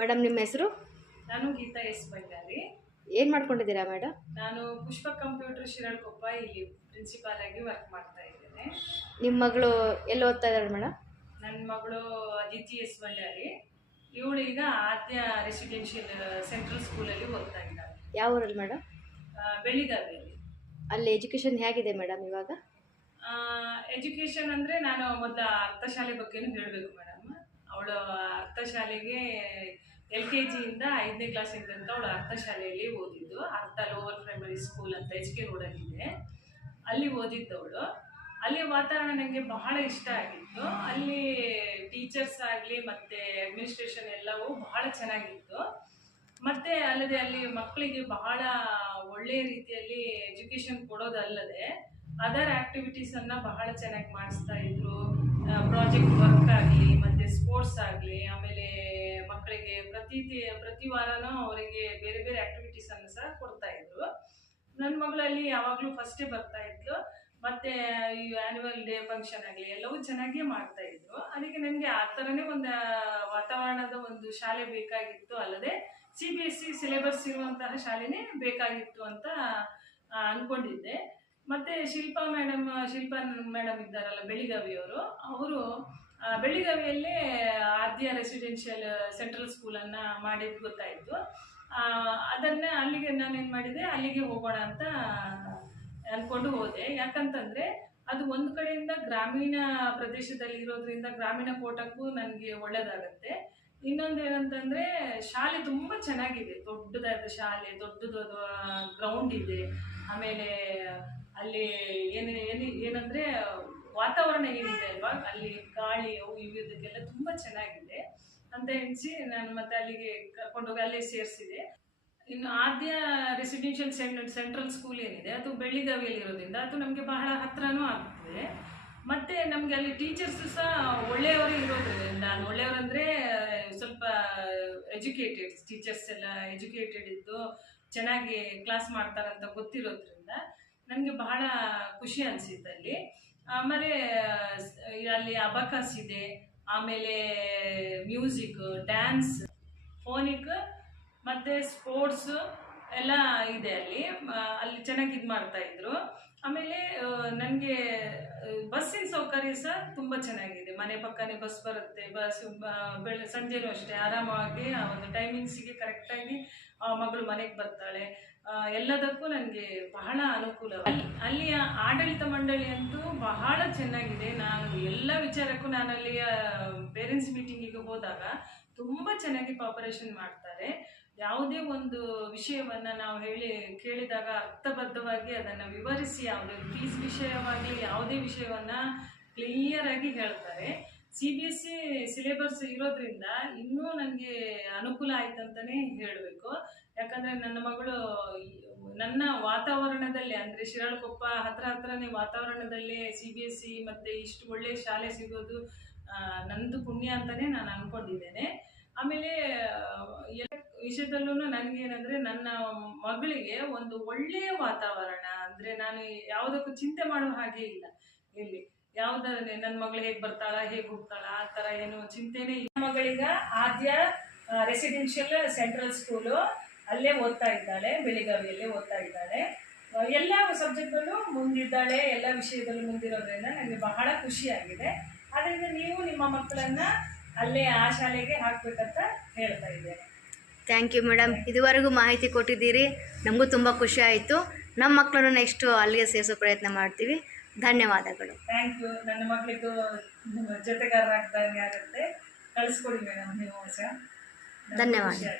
Madam ನಿಮ್ಮ ಹೆಸರು? ನಾನು ಗೀತಾ ಎಸ್ ಬಳ್ಳಾರಿ. ಏನು ಮಾಡ್ಕೊಂಡಿದ್ದೀರಾ ಮೇಡಮ್? ನಾನು ಪುಷ್ಪ ಕಂಪ್ಯೂಟರ್ ಶಿರಾಳಕೊಪ್ಪ ಇಲ್ಲಿ ಪ್ರಿನ್ಸಿಪಾಲ್ ಆಗಿ ವರ್ಕ್ ಮಾಡ್ತಾ ಇದ್ದೇನೆ. ನಿಮ್ಮ ಮಗಳು ಎಲ್ಲಿ ಓದ್ತಾ ಇದ್ದಾಳೆ ಮೇಡಮ್? ನನ್ನ ಮಗಳು ಅದಿತಿ ಎಸ್ ಬಳ್ಳಾರಿ. ಇವಳು ಈಗ ಆದ್ಯ ರೆಸಿಡೆನ್ಷಿಯಲ್ ಸೆಂಟ್ರಲ್ ಸ್ಕೂಲಲ್ಲಿ ಓದ್ತಾ ಇದ್ದಾಳೆ. ಯಾವ ಊರಲ್ಲಿ ಮೇಡಮ್? ಬೆಳಿಗಾವಿಯಲ್ಲಿ. ಅಲ್ಲಿ ಎಜುಕೇಷನ್ ಹೇಗಿದೆ ಮೇಡಮ್ ಇವಾಗ? ಎಜುಕೇಶನ್ ಅಂದರೆ ನಾನು ಮೊದಲ ಅರ್ಥಶಾಲೆ ಬಗ್ಗೆನೂ ಹೇಳಬೇಕು ಮೇಡಮ್. ಅವಳು ಅರ್ಥಶಾಲೆಗೆ LKG ಇಂದ 5ನೇ ಕ್ಲಾಸಿಂದ ಅವಳು ಅರ್ಥಶಾಲೆಯಲ್ಲಿ ಓದಿದ್ದು. ಅರ್ಥ ಲೋವರ್ ಪ್ರೈಮರಿ ಸ್ಕೂಲ್ ಅಂತ HK ರೋಡಲ್ಲಿದೆ, ಅಲ್ಲಿ ಓದಿದ್ದವಳು. ಅಲ್ಲಿ ವಾತಾವರಣ ನನಗೆ ಬಹಳ ಇಷ್ಟ ಆಗಿತ್ತು. ಅಲ್ಲಿ ಟೀಚರ್ಸ್ ಆಗಲಿ ಮತ್ತು ಅಡ್ಮಿನಿಸ್ಟ್ರೇಷನ್ ಎಲ್ಲವೂ ಬಹಳ ಚೆನ್ನಾಗಿತ್ತು. ಮತ್ತು ಅಲ್ಲದೆ ಅಲ್ಲಿ ಮಕ್ಕಳಿಗೆ ಬಹಳ ಒಳ್ಳೆಯ ರೀತಿಯಲ್ಲಿ ಎಜುಕೇಷನ್ ಕೊಡೋದಲ್ಲದೆ ಅದರ್ ಆ್ಯಕ್ಟಿವಿಟೀಸನ್ನು ಬಹಳ ಚೆನ್ನಾಗಿ ಮಾಡಿಸ್ತಾ ಇದ್ರು. ಪ್ರಾಜೆಕ್ಟ್ ವರ್ಕ್ ಆಗಲಿ ಮತ್ತು ಸ್ಪೋರ್ಟ್ಸ್ ಆಗಲಿ, ಆಮೇಲೆ ಮಕ್ಕಳಿಗೆ ಪ್ರತಿ ವಾರನೂ ಅವರಿಗೆ ಬೇರೆ ಬೇರೆ ಆ್ಯಕ್ಟಿವಿಟೀಸನ್ನು ಸಹ ಕೊಡ್ತಾಯಿದ್ರು. ನನ್ನ ಮಗಳಲ್ಲಿ ಯಾವಾಗಲೂ ಫಸ್ಟೇ ಬರ್ತಾಯಿದ್ಲು. ಮತ್ತು ಈ ಆ್ಯನ್ಯುವಲ್ ಡೇ ಫಂಕ್ಷನ್ ಆಗಲಿ ಎಲ್ಲವೂ ಚೆನ್ನಾಗೇ ಮಾಡ್ತಾಯಿದ್ರು. ಅದಕ್ಕೆ ನನಗೆ ಆ ಥರನೇ ಒಂದು ವಾತಾವರಣದ ಒಂದು ಶಾಲೆ ಬೇಕಾಗಿತ್ತು, ಅಲ್ಲದೆ CBSE ಸಿಲೆಬಸ್ ಇರುವಂತಹ ಶಾಲೆನೇ ಬೇಕಾಗಿತ್ತು ಅಂತ ಅಂದ್ಕೊಂಡಿದ್ದೆ. ಮತ್ತು ಶಿಲ್ಪಾ ಮೇಡಮ್ ಇದ್ದಾರಲ್ಲ ಬೆಳಿಗಾವಿಯವರು, ಅವರು ಬೆಳಿಗಾವಿಯಲ್ಲೇ ಆದ್ಯ ರೆಸಿಡೆನ್ಷಿಯಲ್ ಸೆಂಟ್ರಲ್ ಸ್ಕೂಲನ್ನು ಮಾಡಿದ್ದು ಗೊತ್ತಾಯಿತು. ಅದನ್ನು ಅಲ್ಲಿಗೆ ನಾನೇನು ಮಾಡಿದೆ, ಅಲ್ಲಿಗೆ ಹೋಗೋಣ ಅಂತ ಅಂದ್ಕೊಂಡು ಹೋದೆ. ಯಾಕಂತಂದರೆ ಅದು ಒಂದು ಕಡೆಯಿಂದ ಗ್ರಾಮೀಣ ಪ್ರದೇಶದಲ್ಲಿ ಇರೋದ್ರಿಂದ ಗ್ರಾಮೀಣ ಕೋಟಕ್ಕೂ ನನಗೆ ಒಳ್ಳೆಯದಾಗತ್ತೆ. ಇನ್ನೊಂದು ಏನಂತಂದರೆ ಶಾಲೆ ತುಂಬ ಚೆನ್ನಾಗಿದೆ, ದೊಡ್ಡದಾದ ಶಾಲೆ, ದೊಡ್ಡದಾದ ಗ್ರೌಂಡ್ ಇದೆ. ಆಮೇಲೆ ಅಲ್ಲಿ ಏನಂದರೆ ವಾತಾವರಣ ಏನಿದೆ ಅಲ್ವಾ, ಅಲ್ಲಿ ಗಾಳಿ ಅವು ಇದಕ್ಕೆಲ್ಲ ತುಂಬ ಚೆನ್ನಾಗಿದೆ ಅಂತ ಎಣಿಸಿ ನಾನು ಮತ್ತೆ ಅಲ್ಲಿಗೆ ಕರ್ಕೊಂಡೋಗಿ ಅಲ್ಲೇ ಸೇರಿಸಿದೆ. ಇನ್ನು ಆದ್ಯ ರೆಸಿಡೆನ್ಷಿಯಲ್ ಸೆಂಟ್ರಲ್ ಸ್ಕೂಲ್ ಏನಿದೆ ಅದು ಬೆಳ್ಳಿಗಾವಿಯಲ್ಲಿ ಇರೋದ್ರಿಂದ ಅದು ನಮಗೆ ಬಹಳ ಹತ್ತಿರನೂ ಆಗ್ತದೆ. ಮತ್ತು ನಮಗೆ ಅಲ್ಲಿ ಟೀಚರ್ಸು ಸಹ ಒಳ್ಳೆಯವರು ಇರೋದ್ರಿಂದ, ಒಳ್ಳೆಯವರಂದರೆ ಸ್ವಲ್ಪ ಎಜುಕೇಟೆಡ್ ಟೀಚರ್ಸ್ ಎಲ್ಲ ಎಜುಕೇಟೆಡ್ ಇದ್ದು ಚೆನ್ನಾಗಿ ಕ್ಲಾಸ್ ಮಾಡ್ತಾರಂತ ಗೊತ್ತಿರೋದ್ರಿಂದ ನನಗೆ ಬಹಳ ಖುಷಿ ಅನಿಸಿತ್ತು ಅಲ್ಲಿ. ಆಮೇಲೆ ಅಲ್ಲಿ ಅಬಕಾಸ್ ಇದೆ, ಆಮೇಲೆ ಮ್ಯೂಸಿಕ್, ಡ್ಯಾನ್ಸ್, ಫೋನಿಕ್ ಮತ್ತು ಸ್ಪೋರ್ಟ್ಸು ಎಲ್ಲ ಇದೆ ಅಲ್ಲಿ ಚೆನ್ನಾಗಿ ಇದು ಮಾಡ್ತಾಯಿದ್ರು. ಆಮೇಲೆ ನನಗೆ ಬಸ್ಸಿನ ಸೌಕರ್ಯ ಸಹ ತುಂಬ ಚೆನ್ನಾಗಿದೆ. ಮನೆ ಪಕ್ಕನೇ ಬಸ್ ಬರುತ್ತೆ. ಸಂಜೆನೂ ಅಷ್ಟೇ ಆರಾಮಾಗಿ ಆ ಒಂದು ಟೈಮಿಂಗ್ಸಿಗೆ ಕರೆಕ್ಟಾಗಿ ಮಗಳು ಮನೆಗೆ ಬರ್ತಾಳೆ. ಎಲ್ಲದಕ್ಕೂ ನನಗೆ ಬಹಳ ಅನುಕೂಲ. ಅಲ್ಲಿಯ ಆಡಳಿತ ಮಂಡಳಿ ಅಂತೂ ಬಹಳ ಚೆನ್ನಾಗಿದೆ. ನಾನು ಎಲ್ಲ ವಿಚಾರಕ್ಕೂ ಅಲ್ಲಿಯ ಪೇರೆಂಟ್ಸ್ ಮೀಟಿಂಗಿಗೆ ಹೋದಾಗ ತುಂಬ ಚೆನ್ನಾಗಿ ಕೋಆಪರೇಷನ್ ಮಾಡ್ತಾರೆ. ಯಾವುದೇ ಒಂದು ವಿಷಯವನ್ನು ನಾವು ಕೇಳಿದಾಗ ಅರ್ಥಬದ್ಧವಾಗಿ ಅದನ್ನು ವಿವರಿಸಿ, ಯಾವುದೇ ಫೀಸ್ ವಿಷಯವಾಗಿ ಯಾವುದೇ ವಿಷಯವನ್ನು ಕ್ಲಿಯರಾಗಿ ಹೇಳ್ತಾರೆ. CBSE ಸಿಲೆಬಸ್ ಇರೋದ್ರಿಂದ ಇನ್ನೂ ನನಗೆ ಅನುಕೂಲ ಆಯ್ತಂತಲೇ ಹೇಳಬೇಕು. ಯಾಕಂದರೆ ನನ್ನ ಮಗಳು ನನ್ನ ವಾತಾವರಣದಲ್ಲೇ, ಅಂದರೆ ಶಿರಾಳಕೊಪ್ಪ ಹತ್ರನೇ ವಾತಾವರಣದಲ್ಲೇ CBSE ಮತ್ತು ಇಷ್ಟು ಒಳ್ಳೆಯ ಶಾಲೆ ಸಿಗೋದು ನಂದು ಪುಣ್ಯ ಅಂತಲೇ ನಾನು ಅಂದ್ಕೊಂಡಿದ್ದೇನೆ. ಆಮೇಲೆ ಎಲ್ಲ ವಿಷಯದಲ್ಲೂ ನನಗೇನೆಂದರೆ ನನ್ನ ಮಗಳಿಗೆ ಒಂದು ಒಳ್ಳೆಯ ವಾತಾವರಣ, ಅಂದರೆ ನಾನು ಯಾವುದಕ್ಕೂ ಚಿಂತೆ ಮಾಡೋ ಹಾಗೆ ಇಲ್ಲ. ಇಲ್ಲಿ ಯಾವುದಾದ್ರೆ ನನ್ನ ಮಗಳು ಹೇಗೆ ಬರ್ತಾಳ, ಹೇಗೆ ಹೋಗ್ತಾಳ, ಆ ಥರ ಏನು ಚಿಂತೆನೇ ಇಲ್ಲ. ಮಗಳಿಗ ಆದ್ಯ ರೆಸಿಡೆನ್ಷಿಯಲ್ ಸೆಂಟ್ರಲ್ ಸ್ಕೂಲು ಅಲ್ಲೇ ಓದ್ತಾ ಇದ್ದಾಳೆ, ಬೆಳಿಗಾವಿಯಲ್ಲೇ ಓದ್ತಾ ಇದ್ದಾಳೆ. ಎಲ್ಲ ಸಬ್ಜೆಕ್ಟಲ್ಲೂ ಮುಂದಿದ್ದಾಳೆ, ಎಲ್ಲ ವಿಷಯದಲ್ಲೂ ಮುಂದಿರೋದ್ರಿಂದ ನನಗೆ ಬಹಳ ಖುಷಿಯಾಗಿದೆ. ಆದ್ದರಿಂದ ನೀವು ನಿಮ್ಮ ಮಕ್ಕಳನ್ನು ಅಲ್ಲೇ ಆ ಶಾಲೆಗೆ ಹಾಕಬೇಕಂತ ಹೇಳ್ತಾ ಇದ್ದೇನೆ. ಥ್ಯಾಂಕ್ ಯು ಮೇಡಮ್, ಇದುವರೆಗೂ ಮಾಹಿತಿ ಕೊಟ್ಟಿದ್ದೀರಿ, ನಮಗೂ ತುಂಬ ಖುಷಿ ಆಯಿತು. ನಮ್ಮ ಮಕ್ಕಳನ್ನು ನೆಕ್ಸ್ಟು ಅಲ್ಲಿಗೆ ಸೇರಿಸೋ ಪ್ರಯತ್ನ ಮಾಡ್ತೀವಿ. ಧನ್ಯವಾದಗಳು. Thank you. ನನ್ನ ಮಕ್ಕಳಿಗೂ ಜೊತೆಗಾರರಾಗ್ದಂಗೆ ಆಗುತ್ತೆ. ಕಳಿಸ್ಕೊಡಿ ಮೇಡಮ್ ನೀವು ಸಹ. ಧನ್ಯವಾದ.